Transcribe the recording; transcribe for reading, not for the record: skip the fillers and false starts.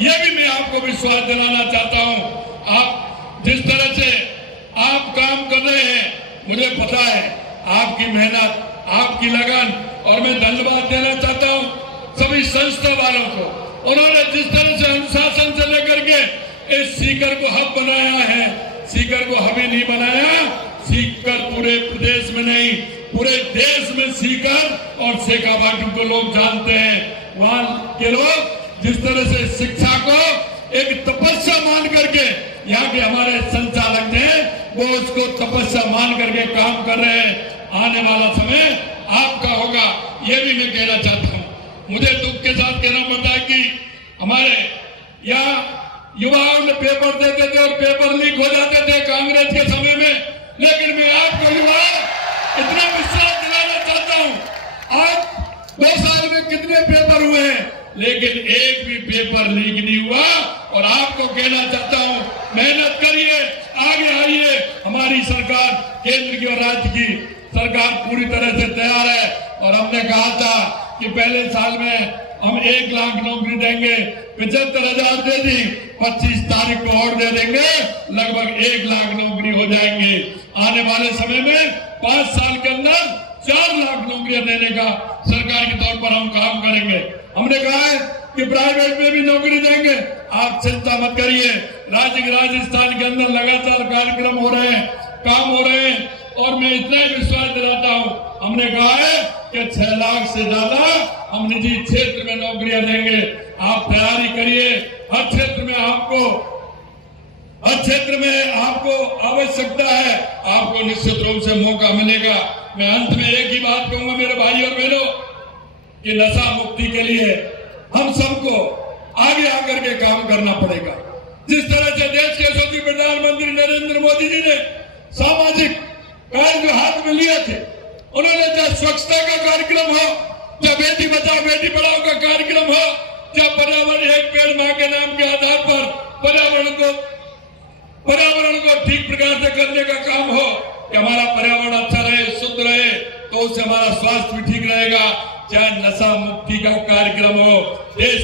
ये भी मैं आपको विश्वास दिलाना चाहता हूं। आप जिस तरह से आप काम कर रहे हैं, मुझे पता है आपकी मेहनत, आपकी लगन, और मैं धन्यवाद देना चाहता हूं सभी संस्था वालों को। उन्होंने जिस तरह से अनुशासन से लेकर के इस सीकर को हब बनाया है, सीकर को हब ही नहीं बनाया, सीकर पूरे प्रदेश में नहीं पूरे देश में सीकर और शेखावाटी को लोग जानते हैं। वहां के लोग जिस तरह से शिक्षा को एक तपस्या मान करके यहाँ के हमारे संचालक हैं, वो उसको तपस्या मान करके काम कर रहे हैं। आने वाला समय आपका होगा, ये भी मैं कहना चाहता हूँ। मुझे दुख के साथ कहना पड़ता है कि हमारे यहाँ युवाओं ने पेपर देते थे और पेपर लीक हो जाते थे कांग्रेस के समय में, लेकिन मैं आपको युवा इतना विश्वास दिलाना चाहता हूँ। आज 2 साल में कितने पेपर हुए हैं, लेकिन एक भी पेपर लीक नहीं हुआ। और आपको कहना चाहता हूँ, मेहनत करिए, आगे आइए। हमारी सरकार, केंद्र की और राज्य की सरकार पूरी तरह से तैयार है। और हमने कहा था कि पहले साल में हम 1 लाख नौकरी देंगे, 75,000 दे दी, 25 तारीख को और दे देंगे, लगभग 1 लाख नौकरी हो जाएंगे। आने वाले समय में 5 साल के अंदर 4 लाख नौकरियां देने का सरकार के तौर पर हम काम करेंगे। हमने कहा है कि प्राइवेट में भी नौकरी देंगे, आप चिंता मत करिए। राजस्थान के अंदर लगातार कार्यक्रम हो रहे हैं, काम हो रहे हैं, और मैं इतना ही विश्वास दिलाता हूँ, हमने कहा है कि 6 लाख से ज्यादा हम निजी क्षेत्र में नौकरियां देंगे। आप तैयारी करिए। हर क्षेत्र में आपको आवश्यकता है, आपको निश्चित रूप से मौका मिलेगा। मैं अंत में एक ही बात कहूंगा मेरे भाई और बहनों, कि नशा मुक्ति के लिए हम सबको आगे आकर के काम करना पड़ेगा। जिस तरह से देश के यशस्वी प्रधानमंत्री नरेंद्र मोदी जी ने सामाजिक कार्य जो हाथ में लिए थे, उन्होंने चाहे स्वच्छता का कार्यक्रम हो, चाहे बेटी बचाओ बेटी पढ़ाओ का कार्यक्रम हो, चाहे पर्यावरण एक पेड़ मां के नाम के आधार पर पर्यावरण को ठीक प्रकार से करने का काम हो, कि हमारा पर्यावरण अच्छा रहे, शुद्ध रहे, तो उससे हमारा स्वास्थ्य भी ठीक रहेगा। चाहे नशा मुक्ति का कार्यक्रम हो, देश